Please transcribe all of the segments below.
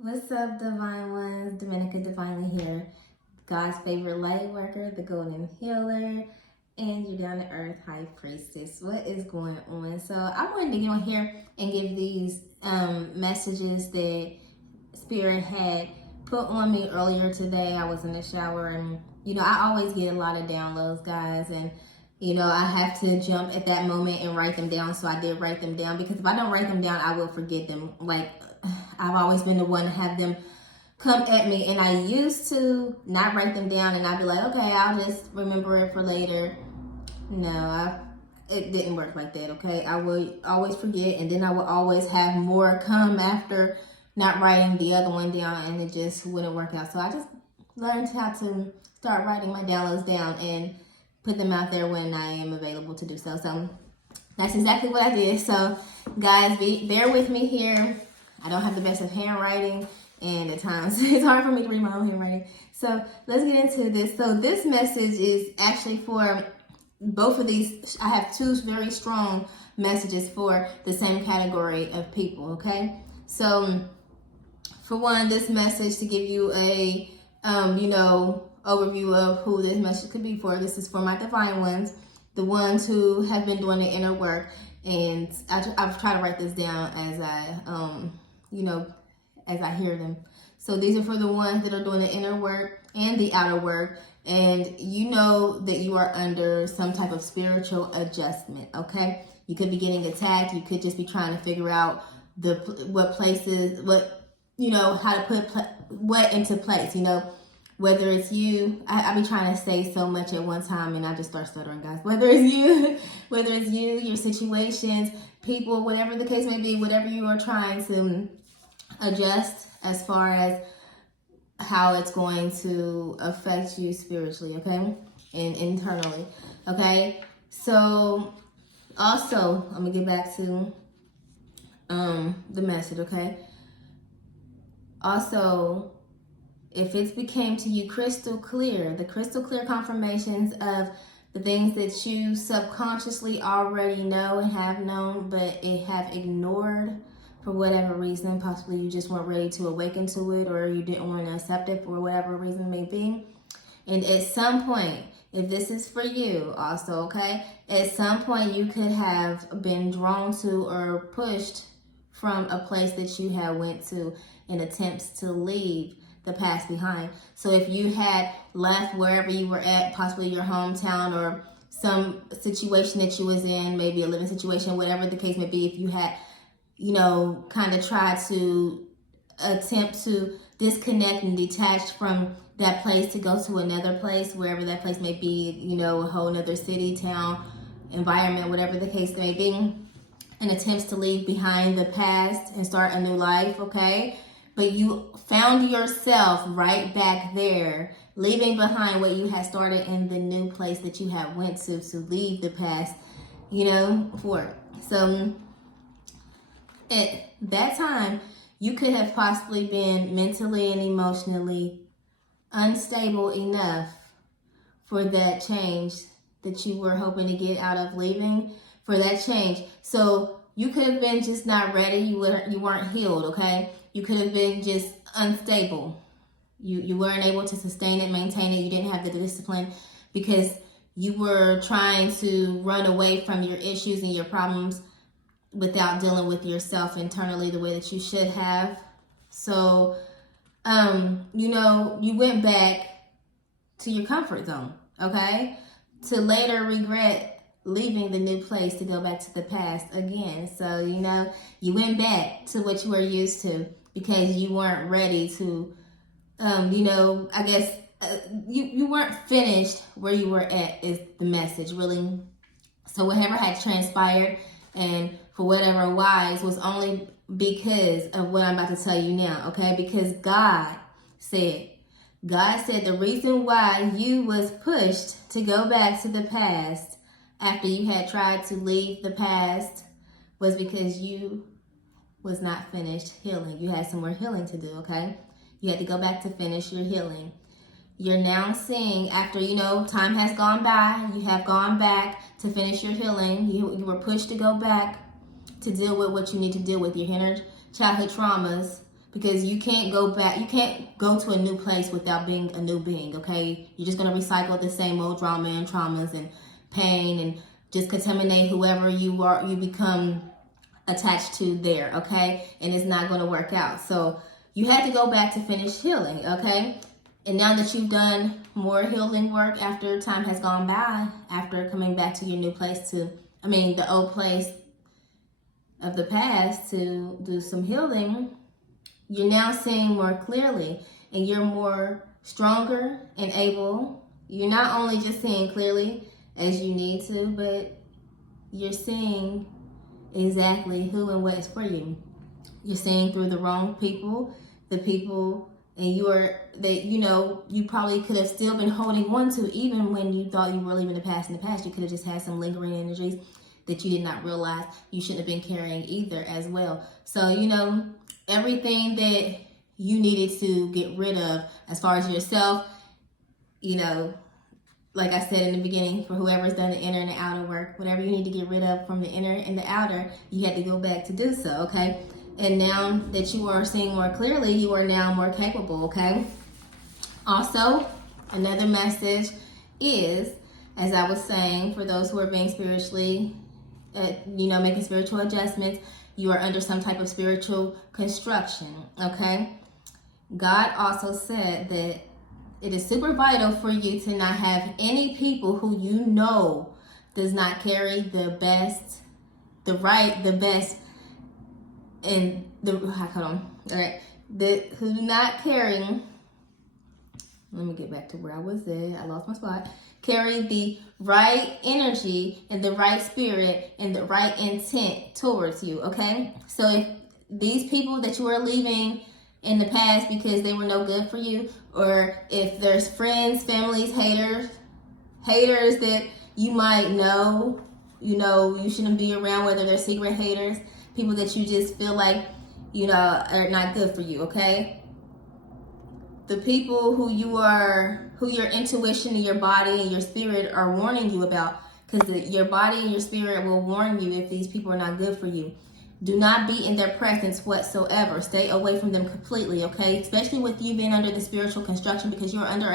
What's up, Divine Ones? Dominica Divinely here. God's favorite light worker, the Golden Healer, and your down to earth High Priestess. What is going on? So, I wanted to get on here and give these messages that Spirit had put on me earlier today. I was in the shower, and I always get a lot of downloads, guys, and I have to jump at that moment and write them down. So I did write them down because if I don't write them down, I will forget them. Like, I've always been the one to have them come at me, and I used to not write them down, and I'd be like, okay, I'll just remember it for later. No, it didn't work like that, okay? I would always forget, and then I would always have more come after not writing the other one down, and it just wouldn't work out. So I just learned how to start writing my downloads down and put them out there when I am available to do so. So that's exactly what I did. So guys, bear with me here. I don't have the best of handwriting, and at times it's hard for me to read my own handwriting. So let's get into this. So this message is actually for both of these. I have two very strong messages for the same category of people, okay? So for one, this message to give you a, overview of who this message could be for. This is for my divine ones, the ones who have been doing the inner work. And I've tried to write this down as as I hear them. So these are for the ones that are doing the inner work and the outer work. And you know that you are under some type of spiritual adjustment, okay? You could be getting attacked. You could just be trying to figure out how to put what into place, whether it's you. I be trying to say so much at one time, and I just start stuttering, guys. Whether it's you, your situations, people, whatever the case may be, whatever you are trying to adjust as far as how it's going to affect you spiritually, okay, and internally, okay. So also, I'm gonna get back to the message, okay. Also, if it became to you crystal clear, the crystal clear confirmations of the things that you subconsciously already know and have known, but it have ignored for whatever reason, possibly you just weren't ready to awaken to it, or you didn't want to accept it for whatever reason it may be. And at some point, if this is for you also, okay, at some point you could have been drawn to or pushed from a place that you had went to in attempts to leave the past behind. So if you had left wherever you were at, possibly your hometown or some situation that you was in, maybe a living situation, whatever the case may be, if you had, kind of tried to attempt to disconnect and detach from that place to go to another place, wherever that place may be, a whole nother city, town, environment, whatever the case may be, and attempts to leave behind the past and start a new life, okay? But you found yourself right back there, leaving behind what you had started in the new place that you had went to leave the past, for. So at that time, you could have possibly been mentally and emotionally unstable enough for that change that you were hoping to get out of leaving, for that change. So you could have been just not ready. You weren't healed, okay? You could have been just unstable. You weren't able to sustain it, maintain it. You didn't have the discipline because you were trying to run away from your issues and your problems without dealing with yourself internally the way that you should have. So, you went back to your comfort zone, okay? To later regret leaving the new place to go back to the past again. So, you went back to what you were used to because you weren't ready to, I guess you weren't finished where you were at is the message, really. So whatever had transpired and for whatever wise was only because of what I'm about to tell you now, okay? Because God said the reason why you was pushed to go back to the past after you had tried to leave the past was because you was not finished healing. You had some more healing to do, okay? You had to go back to finish your healing. You're now seeing, after, time has gone by, you have gone back to finish your healing. You were pushed to go back to deal with what you need to deal with, your inner childhood traumas, because you can't go back. You can't go to a new place without being a new being, okay? You're just going to recycle the same old drama and traumas and pain and just contaminate whoever you become attached to there, okay? And it's not going to work out. So you had to go back to finish healing, okay? And now that you've done more healing work after time has gone by, after coming back to your new place the old place of the past to do some healing, you're now seeing more clearly and you're more stronger and able. You're not only just seeing clearly as you need to, but you're seeing exactly who and what is for you. You're seeing through the wrong people, the people and you probably could have still been holding on to, even when you thought you were leaving the past in the past. You could have just had some lingering energies that you did not realize you shouldn't have been carrying either as well. So, everything that you needed to get rid of as far as yourself, like I said in the beginning, for whoever's done the inner and the outer work, whatever you need to get rid of from the inner and the outer, you had to go back to do so, okay? And now that you are seeing more clearly, you are now more capable, okay? Also, another message is, as I was saying, for those who are being spiritually, making spiritual adjustments, you are under some type of spiritual construction, okay? God also said that it is super vital for you to not have any people who does not carry the best, and who not carrying, let me get back to where I was at. I lost my spot. Carry the right energy and the right spirit and the right intent towards you, okay? So if these people that you are leaving in the past because they were no good for you, or if there's friends, families, haters that you might know, you shouldn't be around, whether they're secret haters, people that you just feel like, are not good for you, okay? The people who your intuition and your body and your spirit are warning you about, because your body and your spirit will warn you if these people are not good for you. Do not be in their presence whatsoever. Stay away from them completely, okay? Especially with you being under the spiritual construction, because you're under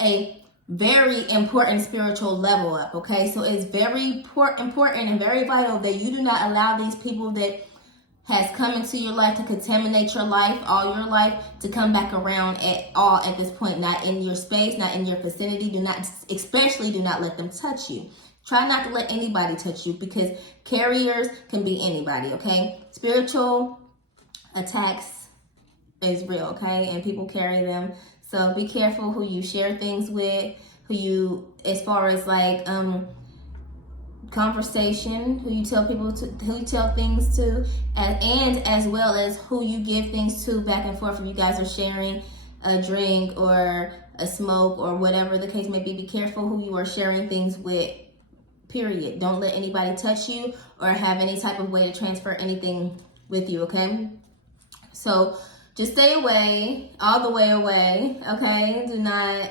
a very important spiritual level up, okay? So it's very important and very vital that you do not allow these people that has come into your life to contaminate your life, all your life, to come back around at all at this point. Not in your space, not in your vicinity. Do not let them touch you. Try not to let anybody touch you, because carriers can be anybody, okay? Spiritual attacks is real, okay? And people carry them. So be careful who you share things with, as far as like conversation, who you tell things to, and as well as who you give things to back and forth. If you guys are sharing a drink or a smoke or whatever the case may be, be careful who you are sharing things with, period. Don't let anybody touch you or have any type of way to transfer anything with you, okay? So just stay away, all the way away, okay? Do not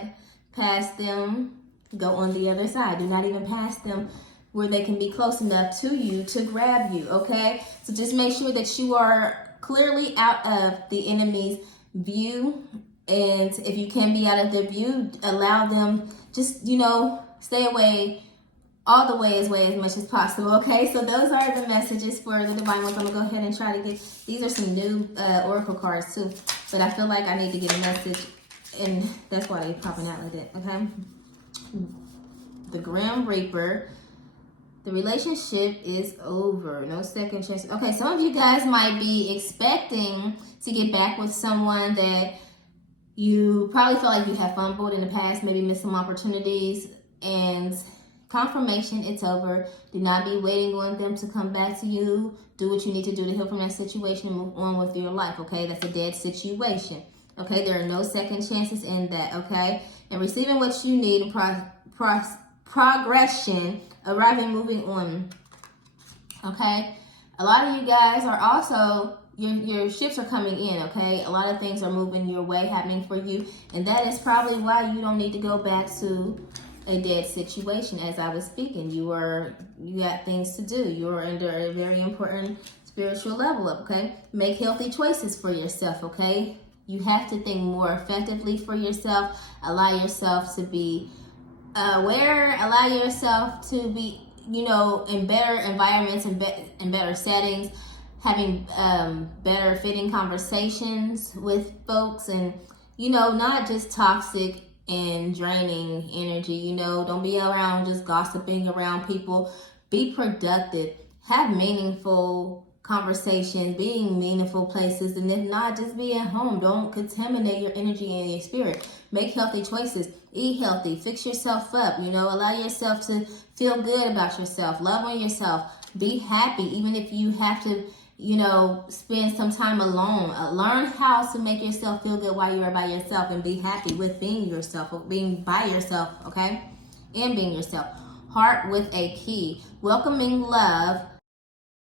pass them, go on the other side. Do not even pass them where they can be close enough to you to grab you, okay? So just make sure that you are clearly out of the enemy's view. And if you can be out of their view, allow them, just, stay away all the way as much as possible, okay? So those are the messages for the Divine Ones. I'm going to go ahead and try to get, these are some new Oracle cards too, but I feel like I need to get a message, and that's why they're popping out like that, okay? The Grim Reaper. The relationship is over. No second chance. Okay, some of you guys might be expecting to get back with someone that you probably felt like you have fumbled in the past, maybe missed some opportunities, and confirmation, it's over. Do not be waiting on them to come back to you. Do what you need to do to heal from that situation and move on with your life, okay? That's a dead situation, okay? There are no second chances in that, okay? And receiving what you need, progression, arriving, moving on, okay? A lot of you guys are also, your ships are coming in, okay? A lot of things are moving your way, happening for you, and that is probably why you don't need to go back to a dead situation. As I was speaking, you got things to do. You're under a very important spiritual level up, okay? Make healthy choices for yourself, okay? You have to think more effectively for yourself. Allow yourself to be aware. Allow yourself to be, in better environments and better settings, having better fitting conversations with folks, and, not just toxic and draining energy. Don't be around just gossiping around people. Be productive. Have meaningful conversations, being meaningful places, and if not, just be at home. Don't contaminate your energy and your spirit. Make healthy choices. Eat healthy. Fix yourself up. Allow yourself to feel good about yourself. Love on yourself. Be happy, even if you have to, spend some time alone. Learn how to make yourself feel good while you're by yourself, and be happy with being yourself, being by yourself, okay? And being yourself. Heart with a key. Welcoming love